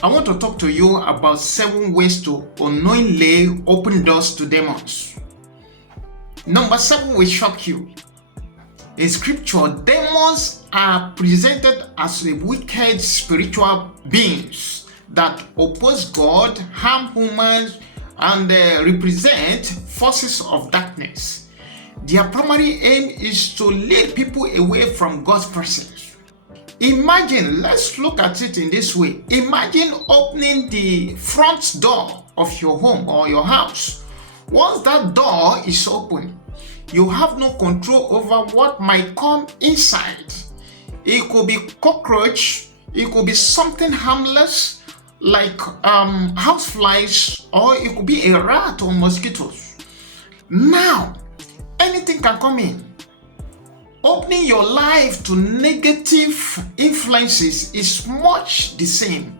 I want to talk to you about 7 ways to unknowingly open doors to demons. Number 7 will shock you. In scripture, demons are presented as wicked spiritual beings that oppose God, harm humans, and represent forces of darkness. Their primary aim is to lead people away from God's presence. Imagine, let's look at it in this way. Imagine opening the front door of your home or your house. Once that door is open, you have no control over what might come inside. It could be cockroach, it could be something harmless like houseflies, or it could be a rat or mosquitoes. Now, anything can come in. Opening your life to negative influences is much the same.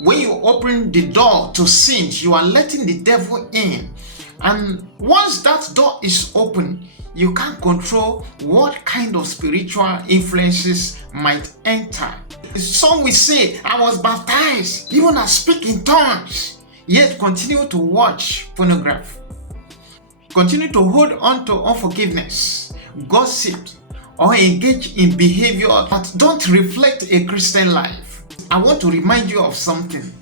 When you open the door to sins, you are letting the devil in. And once that door is open, you can't control what kind of spiritual influences might enter. Some will say, I was baptized, even I speak in tongues, yet continue to watch pornography, continue to hold on to unforgiveness, gossip, or engage in behavior that don't reflect a Christian life. I want to remind you of something.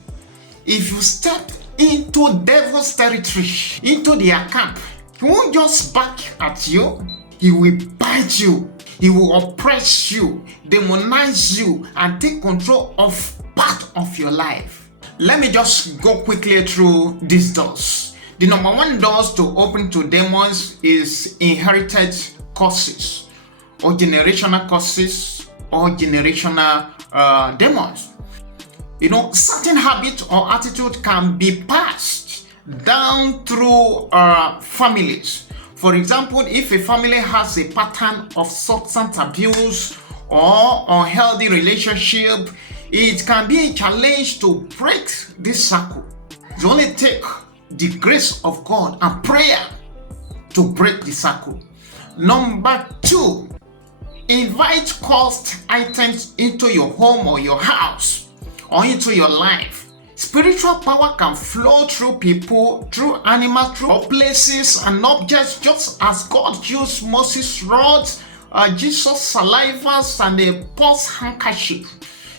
If you step into devil's territory, into their camp, he won't just bark at you, he will bite you, he will oppress you, demonize you, and take control of part of your life. Let me just go quickly through these doors. The number 1 doors to open to demons is inherited curses, or generational curses, or generational demons. Certain habits or attitude can be passed down through families. For example, if a family has a pattern of substance abuse or unhealthy relationship, it can be a challenge to break this circle. It only takes the grace of God and prayer to break the circle. Number 2, invite cursed items into your home or your house or into your life. Spiritual power can flow through people, through animals, through places and objects, just as God used Moses' rod, Jesus' salivas, and a purse handkerchief.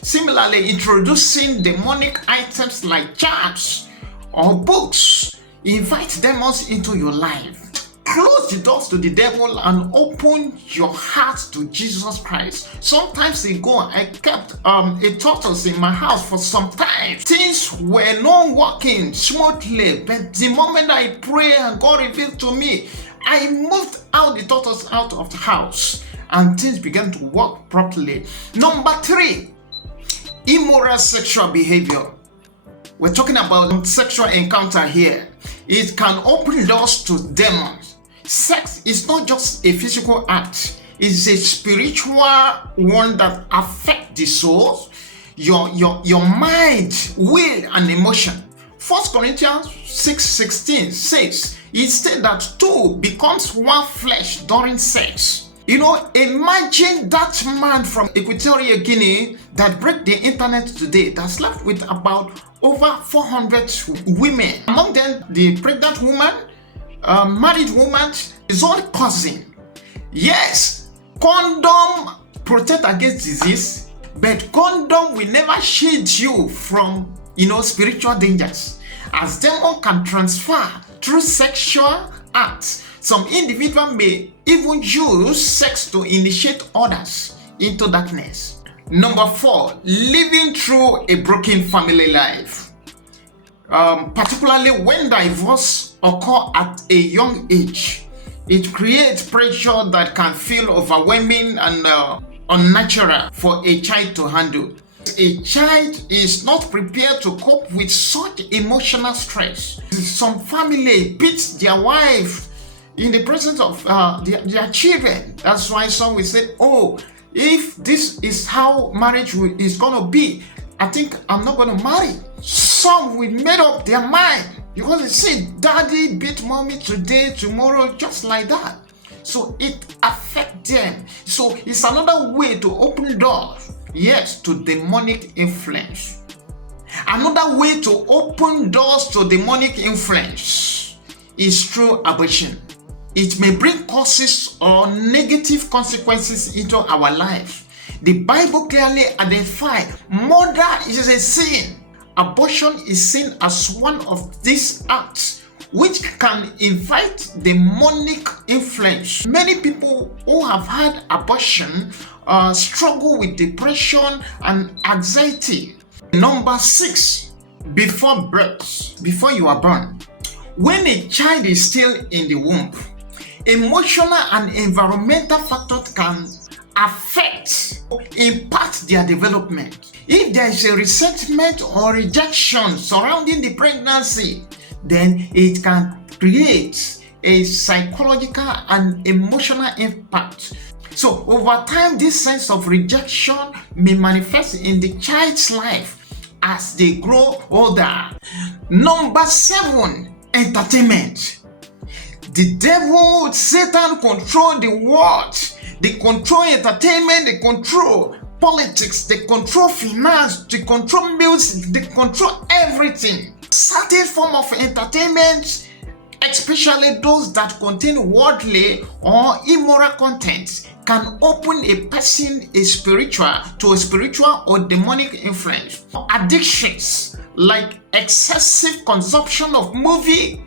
Similarly, introducing demonic items like charms or books, invite demons into your life. Close the doors to the devil and open your heart to Jesus Christ. Sometimes ago, I kept a tortoise in my house for some time. Things were not working smoothly, but the moment I prayed and God revealed to me, I moved out the tortoise out of the house and things began to work properly. Number 3, immoral sexual behavior. We're talking about sexual encounter here. It can open doors to demons. Sex is not just a physical act, it's a spiritual one that affects the soul, your mind, will, and emotion. 1 Corinthians 6:16 says, instead that 2 becomes one flesh during sex. Imagine that man from Equatorial Guinea that broke the internet today, that slept with about over 400 women. Among them, the pregnant woman, married woman, his own cousin. Yes, condom protect against disease, but condom will never shield you from spiritual dangers, as demon can transfer through sexual acts. Some individuals may even use sex to initiate others into darkness. Number 4, living through a broken family life. Particularly when divorce occurs at a young age, it creates pressure that can feel overwhelming and unnatural for a child to handle. A child is not prepared to cope with such emotional stress. Some family beats their wife in the presence of their children. That's why some will say, if this is how marriage is going to be, I think I'm not going to marry. Some will make up their mind because they say, daddy beat mommy today, tomorrow, just like that. So it affects them. So it's another way to open doors, yes, to demonic influence. Another way to open doors to demonic influence is through abortion. It may bring causes or negative consequences into our life. The Bible clearly identifies murder is a sin. Abortion is seen as one of these acts which can invite demonic influence. Many people who have had abortion struggle with depression and anxiety. Number 6, before birth, before you are born. When a child is still in the womb, emotional and environmental factors can affect or impact their development. If there is a resentment or rejection surrounding the pregnancy, then it can create a psychological and emotional impact. So over time, this sense of rejection may manifest in the child's life as they grow older. Number 7, entertainment. The devil, Satan, control the world. They control entertainment, they control politics, they control finance, they control music, they control everything. Certain form of entertainment, especially those that contain worldly or immoral content, can open a person to a spiritual or demonic influence. Addictions like excessive consumption of movie,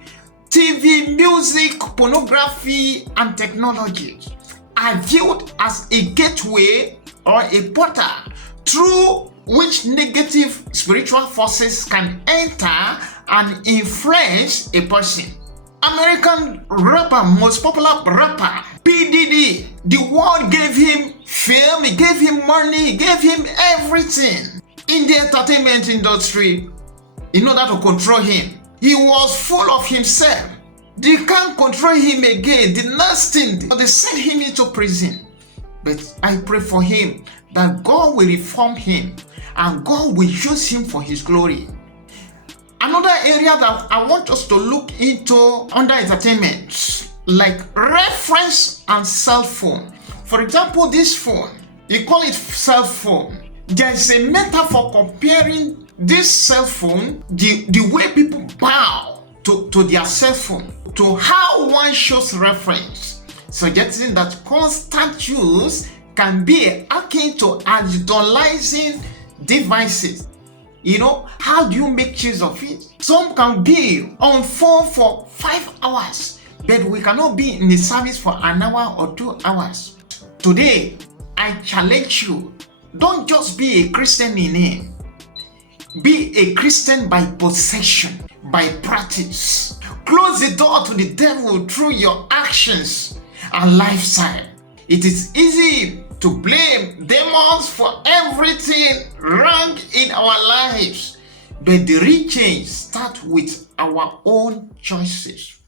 TV, music, pornography, and technology are viewed as a gateway or a portal through which negative spiritual forces can enter and influence a person. American rapper, most popular rapper, P. Diddy, the world gave him fame, it gave him money, it gave him everything in the entertainment industry in order to control him. He was full of himself. They can't control him again. The next thing, they sent him into prison. But I pray for him that God will reform him and God will use him for his glory. Another area that I want us to look into under entertainment, like reference and cell phone. For example, this phone, you call it cell phone. There is a metaphor comparing this cell phone, the way people bow to their cell phone, to how one shows reference, suggesting that constant use can be akin to idolizing devices. How do you make use of it? Some can be on phone for 5 hours, but we cannot be in the service for an hour or 2 hours. Today, I challenge you, don't just be a Christian in name. Be a Christian by possession, by practice. Close the door to the devil through your actions and lifestyle. It is easy to blame demons for everything wrong in our lives, but the real change starts with our own choices.